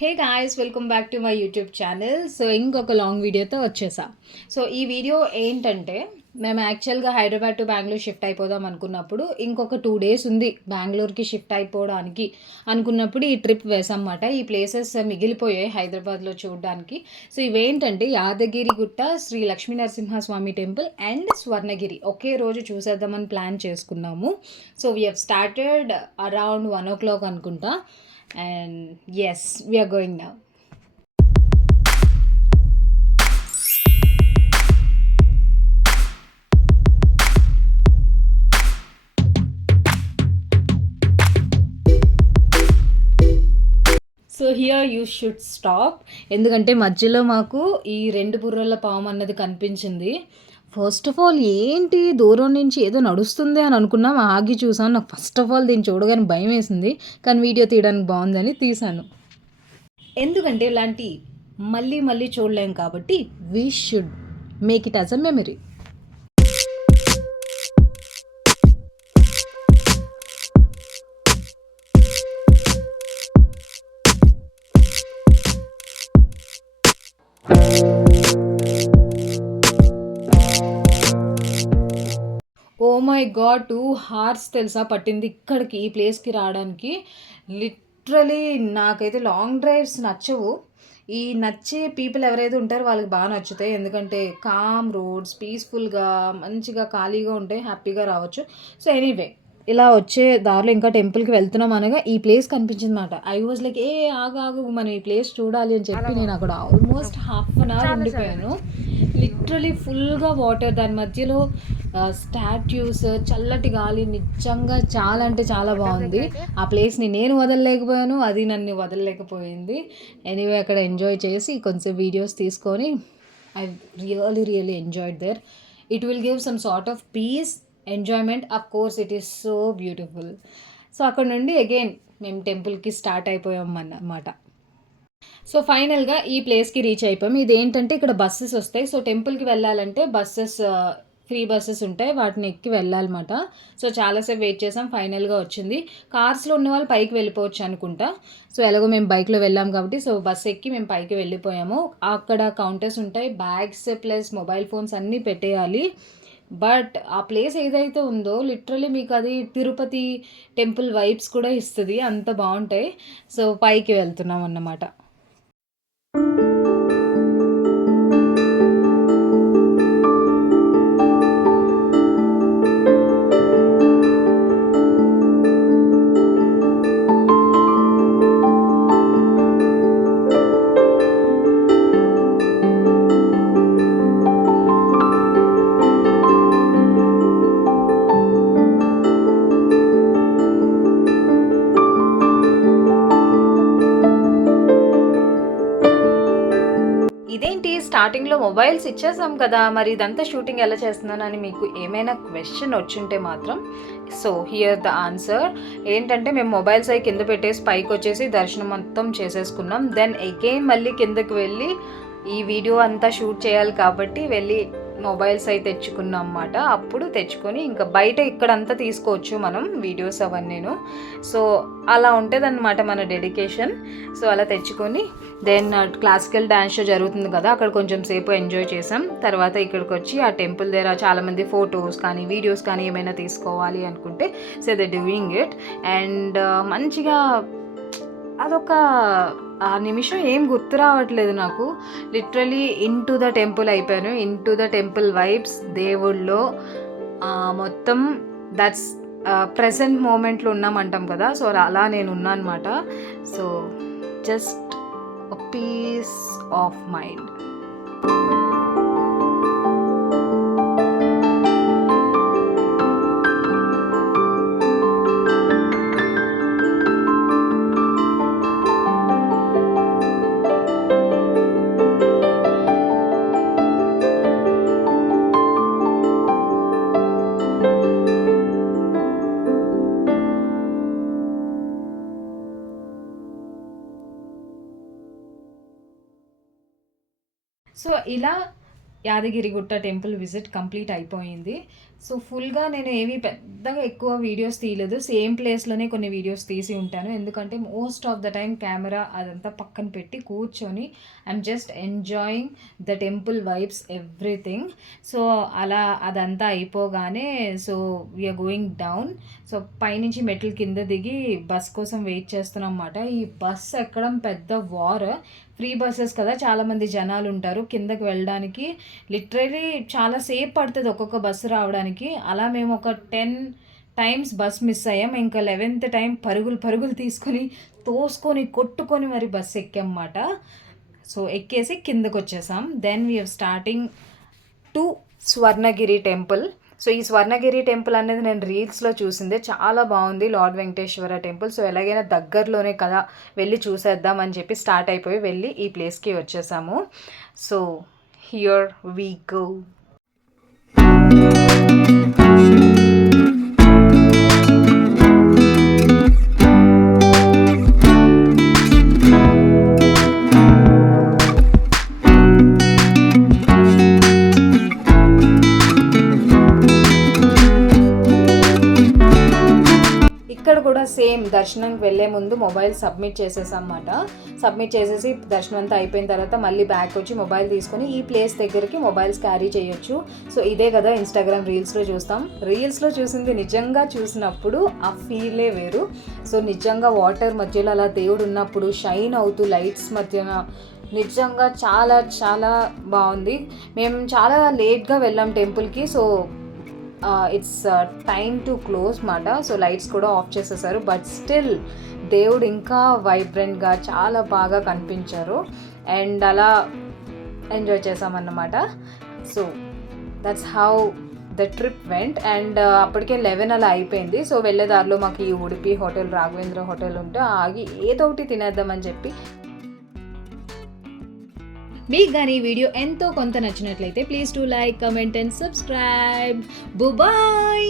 Hey guys, welcome back to my YouTube channel. So ఇంకొక long వీడియోతో వచ్చేసా. So ఈ వీడియో ఏంటంటే, మేము యాక్చువల్గా హైదరాబాద్ టు బెంగళూరు షిఫ్ట్ అయిపోదాం అనుకున్నప్పుడు ఇంకొక 2 days ఉంది బెంగళూరుకి షిఫ్ట్ అయిపోవడానికి అనుకున్నప్పుడు ఈ ట్రిప్ వేసామన్నమాట. ఈ ప్లేసెస్ మిగిలిపోయాయి హైదరాబాద్లో చూడడానికి. సో ఇవేంటంటే యాదగిరి గుట్ట, శ్రీ లక్ష్మీ నరసింహస్వామి టెంపుల్ అండ్ స్వర్ణగిరి ఒకే రోజు చూసేద్దామని ప్లాన్ చేసుకున్నాము. So we have started around 1 o'clock అనుకుంటా. And yes, we are going now. So here you should stop, ఎందుకంటే మధ్యలో మాకు ఈ 2 బుర్రల పాము అన్నది కనిపించింది. ఫస్ట్ ఆఫ్ ఆల్ ఏంటి దూరం నుంచి ఏదో నడుస్తుంది అని అనుకున్నాం, ఆగి చూసాను. నాకు ఫస్ట్ ఆఫ్ ఆల్ దీన్ని చూడగానే భయం వేసింది, కానీ వీడియో తీయడానికి బాగుందని తీశాను. ఎందుకంటే ఇలాంటి మళ్ళీ మళ్ళీ చూడలేం కాబట్టి we should make it as a memory. Oh my god, 2 hours తెలుసా పట్టింది ఇక్కడికి, ఈ ప్లేస్కి రావడానికి. లిటరలీ నాకైతే లాంగ్ డ్రైవ్స్ నచ్చవు. ఈ నచ్చే పీపుల్ ఎవరైతే ఉంటారో వాళ్ళకి బాగా నచ్చుతాయి, ఎందుకంటే కామ్ రోడ్స్, పీస్ఫుల్గా మంచిగా ఖాళీగా ఉంటాయి, హ్యాపీగా రావచ్చు. సో ఎనీవే, ఇలా వచ్చే దారిలో ఇంకా టెంపుల్కి వెళ్తున్నాం అనగా ఈ ప్లేస్ కనిపించింది అనమాట. ఐ వాజ్ లైక్, ఏ ఆగు ఆగు, మనం ఈ ప్లేస్ చూడాలి అని చెప్పి నేను అక్కడ ఆల్మోస్ట్ ½ ఉండిపోయాను. లిటరలీ ఫుల్గా వాటర్, దాని మధ్యలో స్టాట్యూస్, చల్లటి గాలి, నిజంగా చాలా అంటే చాలా బాగుంది. ఆ ప్లేస్ని నేను వదలలేకపోయాను, అది నన్ను వదలలేకపోయింది. ఎనీవే అక్కడ ఎంజాయ్ చేసి కొంచెం వీడియోస్ తీసుకొని I really enjoyed there. It will give some sort of peace, enjoyment. Of course it is so beautiful. So అక్కడ నుండి అగైన్ మేము టెంపుల్కి స్టార్ట్ అయిపోయాం అన్నమాట. సో ఫైనల్గా ఈ ప్లేస్కి రీచ్ అయిపోయాం. ఇదేంటంటే ఇక్కడ బస్సెస్ వస్తాయి. సో టెంపుల్కి వెళ్ళాలంటే బస్సెస్, ఫ్రీ బస్సెస్ ఉంటాయి, వాటిని ఎక్కి వెళ్ళాలన్నమాట. సో చాలాసేపు వెయిట్ చేసాం, ఫైనల్గా వచ్చింది. కార్స్లో ఉన్న వాళ్ళు పైకి వెళ్ళిపోవచ్చు అనుకుంటా. సో ఎలాగో మేము బైక్లో వెళ్ళాం కాబట్టి సో బస్ ఎక్కి మేము పైకి వెళ్ళిపోయాము. అక్కడ కౌంటర్స్ ఉంటాయి, బ్యాగ్స్ ప్లస్ మొబైల్ ఫోన్స్ అన్నీ పెట్టేయాలి. బట్ ఆ ప్లేస్ ఏదైతే ఉందో లిటరలీ మీకు అది తిరుపతి టెంపుల్ వైబ్స్ కూడా ఇస్తుంది, అంత బాగుంటాయి. సో పైకి వెళ్తున్నాం అన్నమాట. ఇదేంటి స్టార్టింగ్లో మొబైల్స్ ఇచ్చేసాం కదా, మరి ఇదంతా షూటింగ్ ఎలా చేస్తున్నానని మీకు ఏమైనా క్వశ్చన్ వచ్చింటే మాత్రం, సో హియర్ ద ఆన్సర్. ఏంటంటే మేము మొబైల్స్ అవి కింద పెట్టేసి పైకి వచ్చేసి దర్శనం మొత్తం చేసేసుకున్నాం. దెన్ అగైన్ మళ్ళీ కిందకి వెళ్ళి ఈ వీడియో అంతా షూట్ చేయాలి కాబట్టి వెళ్ళి మొబైల్స్ అయితే తెచ్చుకున్నాం అన్నమాట. అప్పుడు తెచ్చుకొని ఇంకా బయట ఇక్కడంతా తీసుకోవచ్చు మనం వీడియోస్ అవన్నీను. సో అలా ఉంటుంది అన్నమాట మన డెడికేషన్. సో అలా తెచ్చుకొని దెన్ క్లాసికల్ డ్యాన్స్ షో జరుగుతుంది కదా, అక్కడ కొంచెం సేపు ఎంజాయ్ చేసాం. తర్వాత ఇక్కడికి వచ్చి ఆ టెంపుల్ దగ్గర చాలామంది ఫొటోస్ కానీ వీడియోస్ కానీ ఏమైనా తీసుకోవాలి అనుకుంటే so they doing it. And మంచిగా అదొక ఆ నిమిషం ఏం గుర్తు రావట్లేదు నాకు. Literally into the temple అయిపోయాను, into the temple vibes. దేవుళ్ళో మొత్తం దట్స్ ప్రెసెంట్ మూమెంట్లో ఉన్నామంటాం కదా, సో అలా నేను ఉన్నా అనమాట. So just a peace of mind. So ఇలా యాదగిరిగుట్ట టెంపుల్ విజిట్ కంప్లీట్ అయిపోయింది. సో, ఫుల్‌గా నేను ఏవి పెద్దగా ఎక్కువ వీడియోస్ తీయలేదు. సేమ్ ప్లేస్‌లోనే కొన్ని వీడియోస్ తీసి ఉంటాను. ఎందుకంటే most of the time camera అదంతా పక్కన పెట్టి కూర్చొని I'm just enjoying the temple vibes everything. So, అలా అదంతా అయిపోగానే so, we are going down. So, పైనుంచి మెట్లు కింద దిగి బస్ కోసం వెయిట్ చేస్తున్నాం మాట. ఈ బస్ ఎక్కడం పెద్ద వార్. ఫ్రీ బసెస్ కదా! చాలామంది జనాలుంటారు. కిందకి వెళ్ళడానికి లిటరల్లీ చాలా సేపు పడతది ఒక్కొక్క బస్సు రావడానికి. అలా మేము ఒక 10 టైమ్స్ బస్ మిస్ అయ్యాం. ఇంకా 11థ్ టైమ్ పరుగులు పరుగులు తీసుకొని, తోసుకొని, కొట్టుకొని మరి బస్ ఎక్కాంమాట. సో, ఎక్కేసి కిందకొచ్చేసాం. Then we are starting to Swarnagiri temple. So, ఈ స్వర్ణగిరి టెంపుల్ అనేది నేను రీల్స్‌లో చూసిందే. చాలా బావుంది లార్డ్ వెంకటేశ్వర టెంపుల్. సో, ఎలాగైనా దగ్గరలోనే కదా! వెళ్లి చూసేద్దాం అని చెప్పి స్టార్ట్ అయిపోయి వెళ్ళి ఈ ప్లేస్‌కి వచ్చేసాము. So, here we go. ఇక్కడ కూడా సేమ్ దర్శనంకి వెళ్ళే ముందు మొబైల్ సబ్మిట్ చేసేసామాట. సబ్మిట్ చేసేసి దర్శనం అంతా అయిపోయిన తర్వాత మళ్ళీ బ్యాక్ వచ్చి మొబైల్ తీసుకొని ఈ ప్లేస్ దగ్గరికి మొబైల్స్ క్యారీ చేయొచ్చు. సో, ఇదే కదా ఇన్స్టాగ్రామ్ రీల్స్లో చూస్తాం. రీల్స్లో చూసింది నిజంగా చూసినప్పుడు ఆ ఫీలే వేరు. సో, నిజంగా వాటర్ మధ్యలో అలా దేవుడు ఉన్నప్పుడు షైన్ అవుతూ లైట్స్ మధ్యన నిజంగా చాలా చాలా బాగుంది. మేము చాలా లేట్గా వెళ్ళాం టెంపుల్కి. So, it's time to close మాట. సో, లైట్స్ కూడా ఆఫ్ చేసేసారు. బట్ స్టిల్ దేవుడు ఇంకా వైబ్రెంట్గా చాలా బాగా కనిపించారు. అండ్ అలా ఎంజాయ్ చేసామన్నమాట. So, that's how the trip vent. And అప్పటికే 11 అలా అయిపోయింది. సో, వెళ్ళే దారిలో మాకు ఈ ఉడిపి హోటల్, రాఘవేంద్ర హోటల్ ఉంటే ఆగి ఏదో ఒకటి తినేద్దామని చెప్పి. మీకు కానీ ఈ వీడియో ఎంతో కొంత నచ్చినట్లయితే please to like, comment and subscribe. Bye.